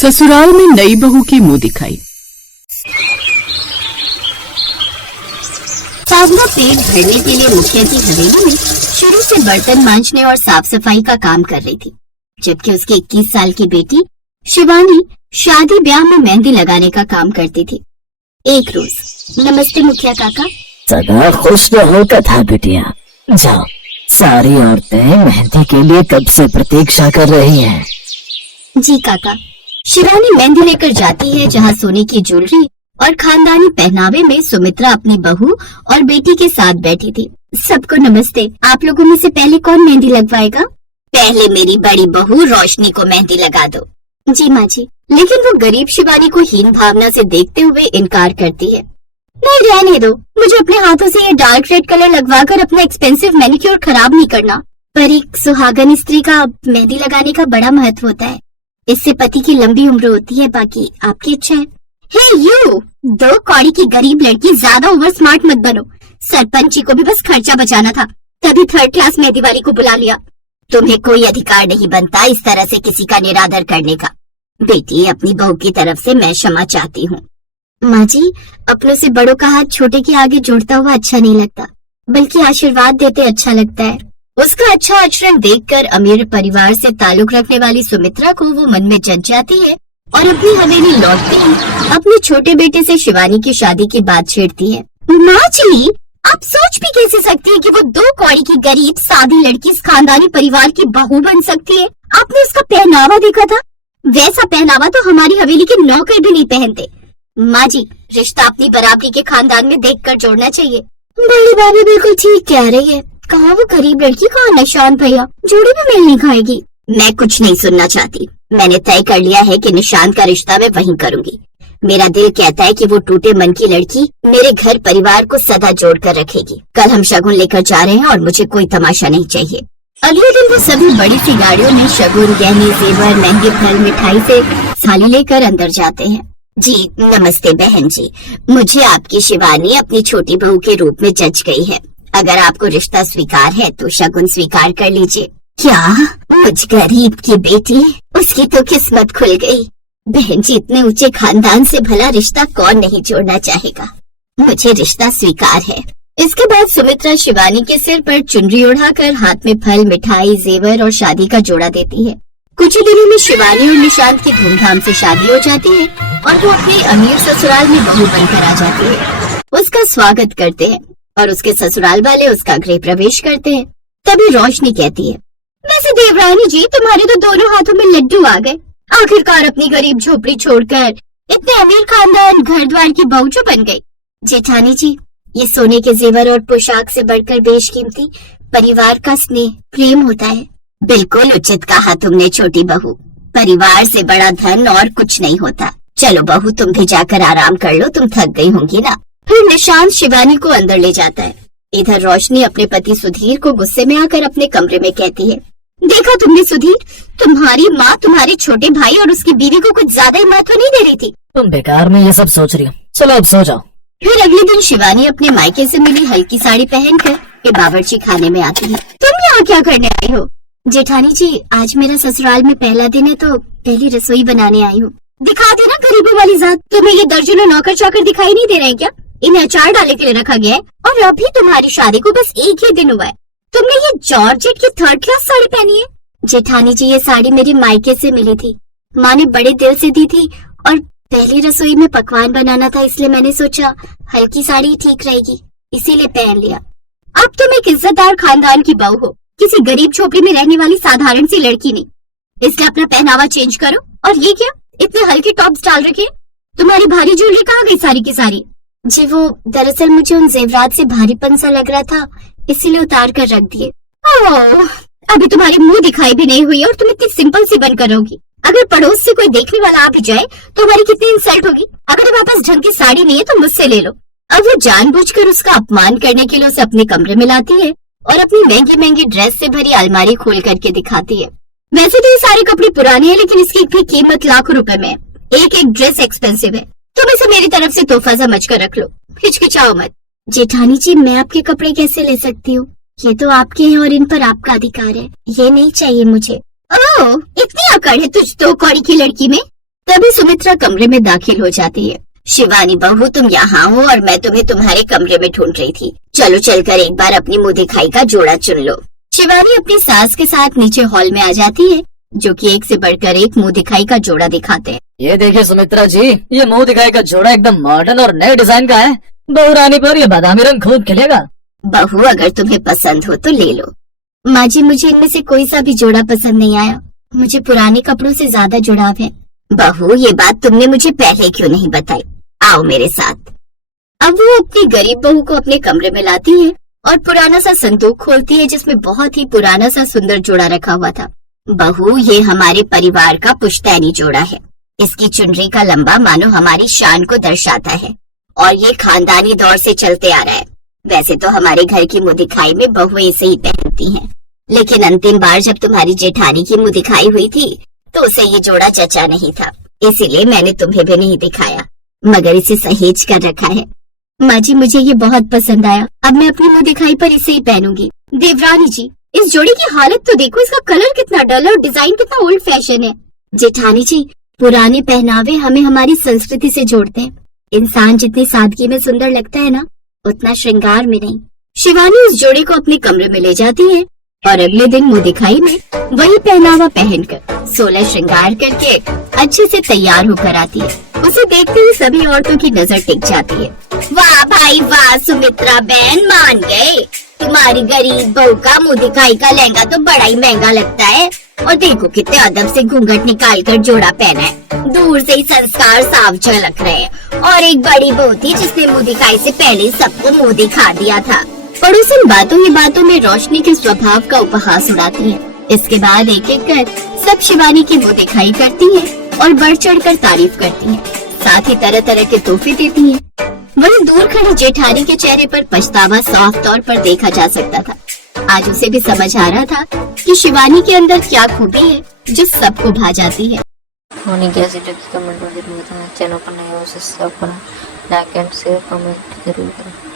ससुराल में नई बहू की मुंह दिखाई। साधना पेट भरने के लिए मुखिया की हवेली में शुरू से बर्तन मांजने और साफ सफाई का काम कर रही थी, जबकि उसकी 21 साल की बेटी शिवानी शादी ब्याह में मेहंदी लगाने का काम करती थी। एक रोज, नमस्ते मुखिया काका। सदा खुश रहो कथा बिटिया। जाओ, सारी औरतें मेहंदी के लिए कब से प्रतीक्षा कर रही हैं। जी काका। शिवानी मेहंदी लेकर जाती है जहाँ सोने की ज्वेलरी और खानदानी पहनावे में सुमित्रा अपनी बहू और बेटी के साथ बैठी थी। सबको नमस्ते। आप लोगों में से पहले कौन मेहंदी लगवाएगा? पहले मेरी बड़ी बहू रोशनी को मेहंदी लगा दो। जी माँ जी। लेकिन वो गरीब शिवानी को हीन भावना से देखते हुए इनकार करती है। नहीं, रहने दो, मुझे अपने हाथों से ये डार्क रेड कलर लगवाकर अपना एक्सपेंसिव मैनिक्योर खराब नहीं करना। पर एक सुहागन स्त्री का मेहंदी लगाने का बड़ा महत्व होता है। इससे पति की लंबी उम्र होती है। बाकी आपकी इच्छा है। हे यू, 2 कौड़ी की गरीब लड़की, ज्यादा ओवर स्मार्ट मत बनो। सरपंच जी को भी बस खर्चा बचाना था, तभी 3rd क्लास मेहंदी वाली को बुला लिया। तुम्हें कोई अधिकार नहीं बनता इस तरह से किसी का निरादर करने का। बेटी, अपनी बहू की तरफ से मैं क्षमा चाहती हूँ। माँ जी, अपनों से बड़ों का हाथ छोटे के आगे जोड़ता हुआ अच्छा नहीं लगता, बल्कि आशीर्वाद देते अच्छा लगता है। उसका अच्छा आचरण देखकर अमीर परिवार से ताल्लुक रखने वाली सुमित्रा को वो मन में जंच जाती है और अपनी हवेली लौटते ही अपने छोटे बेटे से शिवानी की शादी की बात छेड़ती है। माँ जी, आप सोच भी कैसे सकती है कि वो 2 कौड़ी की गरीब सादी लड़की इस खानदानी परिवार की बहू बन सकती है? आपने उसका पहनावा देखा था? वैसा पहनावा तो हमारी हवेली के नौकर भी नहीं पहनते। माँ जी, रिश्ता अपनी बराबरी के खानदान में देखकर जोड़ना चाहिए। बड़ी भाभी बिल्कुल ठीक कह रही है। कहा वो गरीब लड़की, कहा निशांत भैया, जोड़ी में मेल नहीं खाएगी। मैं कुछ नहीं सुनना चाहती। मैंने तय कर लिया है कि निशांत का रिश्ता मैं वहीं करूंगी। मेरा दिल कहता है कि वो टूटे मन की लड़की मेरे घर परिवार को सदा जोड़ कर रखेगी। कल हम शगुन लेकर जा रहे हैं और मुझे कोई तमाशा नहीं चाहिए। अगले दिन वो सभी बड़ी सी गाड़ियों में शगुन, गहने, जेवर, महंगे फल, मिठाई से थाली लेकर अंदर जाते हैं। जी नमस्ते बहन जी, मुझे आपकी शिवानी अपनी छोटी बहू के रूप में जच गई है। अगर आपको रिश्ता स्वीकार है तो शगुन स्वीकार कर लीजिए। क्या? मुझ गरीब की बेटी, उसकी तो किस्मत खुल गई। बहन जी, इतने ऊंचे खानदान से भला रिश्ता कौन नहीं जोड़ना चाहेगा। मुझे रिश्ता स्वीकार है। इसके बाद सुमित्रा शिवानी के सिर पर चुनरी उड़ाकर हाथ में फल, मिठाई, जेवर और शादी का जोड़ा देती है। कुछ ही दिनों में शिवानी और निशांत की धूमधाम से शादी हो जाती है और वो अपने अमीर ससुराल में बहू बनकर आ जाती है। उसका स्वागत करते हैं और उसके ससुराल वाले उसका गृह प्रवेश करते हैं। तभी रोशनी कहती है, वैसे देवरानी जी, तुम्हारे तो दोनों हाथों में लड्डू आ गए। आखिरकार अपनी गरीब झोपड़ी छोड़कर इतने अमीर खानदान घर द्वार की बहू जो बन गई। जेठानी जी, ये सोने के जेवर और पोशाक से बढ़कर बेशकीमती परिवार का स्नेह प्रेम होता है। बिल्कुल उचित कहा तुमने छोटी बहू। परिवार से बड़ा धन और कुछ नहीं होता। चलो बहू, तुम भी जाकर आराम कर लो, तुम थक गई होंगी ना। फिर निशांत शिवानी को अंदर ले जाता है। इधर रोशनी अपने पति सुधीर को गुस्से में आकर अपने कमरे में कहती है, देखा तुमने सुधीर, तुम्हारी माँ तुम्हारे छोटे भाई और उसकी बीवी को कुछ ज्यादा ही महत्व नहीं दे रही थी। तुम बेकार में ये सब सोच रही हो। चलो अब सो जाओ। फिर अगले दिन शिवानी अपने मायके से मिली हल्की साड़ी पहनकर के बावर्ची खाने में आती है। तुम यहाँ क्या करने आई हो? जेठानी जी, आज मेरा ससुराल में पहला दिन है तो पहली रसोई बनाने आई हूँ। दिखा देना गरीबों वाली जात। तुम्हें ये दर्जनों नौकर चाकर दिखाई नहीं दे रहे हैं क्या? इन्हें अचार डालने के लिए रखा गया है और अभी तुम्हारी शादी को बस 1 ही दिन हुआ है। तुमने ये जॉर्जेट की 3rd क्लास साड़ी पहनी है। जेठानी जी, ये साड़ी मेरे मायके से मिली थी। माँ ने बड़े दिल से दी थी और पहली रसोई में पकवान बनाना था, इसलिए मैंने सोचा हल्की साड़ी ठीक रहेगी, इसीलिए पहन लिया। अब तुम एक इज्जतदार खानदान की बहू हो, किसी गरीब झोपड़ी में रहने वाली साधारण सी लड़की नहीं। इसलिए अपना पहनावा चेंज करो। और ये क्या, इतने हल्के टॉप्स डाल रखे? तुम्हारी भारी ज्वेलरी कहाँ गई सारी की सारी? जी वो दरअसल मुझे उन जेवरात से भारीपन सा लग रहा था, इसीलिए उतार कर रख दिए। ओह, अभी तुम्हारी मुंह दिखाई भी नहीं हुई और तुम इतनी सिंपल सी बनकर रहोगी। अगर पड़ोस से कोई देखने वाला आ भी जाए तो हमारी कितनी इंसल्ट होगी। अगर तुम्हारे पास ढंग की साड़ी नहीं है तो मुझसे ले लो। अब वो जानबूझकर उसका अपमान करने के लिए उसे अपने कमरे में लाती है और अपनी महंगी महंगी ड्रेस से भरी अलमारी खोल करके दिखाती है। वैसे तो ये सारे कपड़े पुराने हैं, लेकिन इसकी भी कीमत लाखों रुपए में है। एक एक ड्रेस एक्सपेंसिव है। तुम इसे मेरी तरफ से तोहफा समझ कर रख लो, हिचकिचाओ मत। जेठानी जी, मैं आपके कपड़े कैसे ले सकती हूँ? ये तो आपके हैं और इन पर आपका अधिकार है। ये नहीं चाहिए मुझे। ओह, इतनी अकड़ है तुझ 2 कौड़ी की लड़की में? तभी सुमित्रा कमरे में दाखिल हो जाती है। शिवानी बहू, तुम यहाँ हो और मैं तुम्हें तुम्हारे कमरे में ढूंढ रही थी। चलो चलकर एक बार अपनी मुंह दिखाई का जोड़ा चुन लो। शिवानी अपनी सास के साथ नीचे हॉल में आ जाती है, जो कि एक से बढ़कर एक मुंह दिखाई का जोड़ा दिखाते हैं। ये देखिए सुमित्रा जी, ये मुंह दिखाई का जोड़ा एकदम मॉडर्न और नए डिजाइन का है। बहू रानी पर ये बादामी रंग खूब खिलेगा। बहू, अगर तुम्हें पसंद हो तो ले लो। माँ जी, मुझे इनमें से कोई सा भी जोड़ा पसंद नहीं आया। मुझे पुराने कपड़ों से ज्यादा जुड़ाव है। बहू, ये बात तुमने मुझे पहले क्यों नहीं बताई? आओ मेरे साथ। अब वो अपनी गरीब बहू को अपने कमरे में लाती है और पुराना सा संदूक खोलती है, जिसमें बहुत ही पुराना सा सुंदर जोड़ा रखा हुआ था। बहू, ये हमारे परिवार का पुश्तैनी जोड़ा है। इसकी चुनरी का लंबा मानो हमारी शान को दर्शाता है और ये खानदानी दौर से चलते आ रहा है। वैसे तो हमारे घर की मुंह दिखाई में बहुएं इसे ही पहनती हैं, लेकिन अंतिम बार जब तुम्हारी जेठानी की मुंह दिखाई हुई थी तो उसे ये जोड़ा जचा नहीं था, इसीलिए मैंने तुम्हें भी नहीं दिखाया, मगर इसे सहेज कर रखा है। माँ जी, मुझे ये बहुत पसंद आया। अब मैं अपनी मुंह दिखाई पर इसे ही पहनूंगी। देवरानी जी, इस जोड़ी की हालत तो देखो, इसका कलर कितना डल और डिजाइन कितना ओल्ड फैशन है। जेठानी जी, पुराने पहनावे हमें हमारी संस्कृति से जोड़ते हैं। इंसान जितनी सादगी में सुंदर लगता है ना, उतना श्रृंगार में नहीं। शिवानी उस जोड़ी को अपने कमरे में ले जाती है और अगले दिन मुंह दिखाई में वही पहनावा पहनकर 16 श्रृंगार करके अच्छे से तैयार होकर आती है। उसे देखते ही सभी औरतों की नजर टिक जाती है। वाह भाई वाह, सुमित्रा बहन मान गए। तुम्हारी गरीब बहू का मुंह दिखाई का लहंगा तो बड़ा ही महंगा लगता है, और देखो कितने अदब से घूंघट निकाल कर जोड़ा पहना है। दूर से ही संस्कार साफ झलक रहे हैं। और एक बड़ी बहू थी जिसने मुंह दिखाई से पहले सबको मुंह दिखा दिया था। पड़ोसन बातों ही बातों में रोशनी के स्वभाव का उपहास उड़ाती है। इसके बाद एक एक कर सब शिवानी की मुंह दिखाई करती है और बढ़ चढ़ कर तारीफ करती है, साथ ही तरह तरह के तोहफे देती है। वहीं दूर खड़ी जेठानी के चेहरे पर पछतावा साफ तौर पर देखा जा सकता था। आज उसे भी समझ आ रहा था कि शिवानी के अंदर क्या खूबी है जो सबको भा जाती है। होनी कैसी लगी कमेंट में जरूर बताना। चैनल पर नए हो सब्सक्राइब करें, लाइक एंड शेयर कमेंट जरूर करें।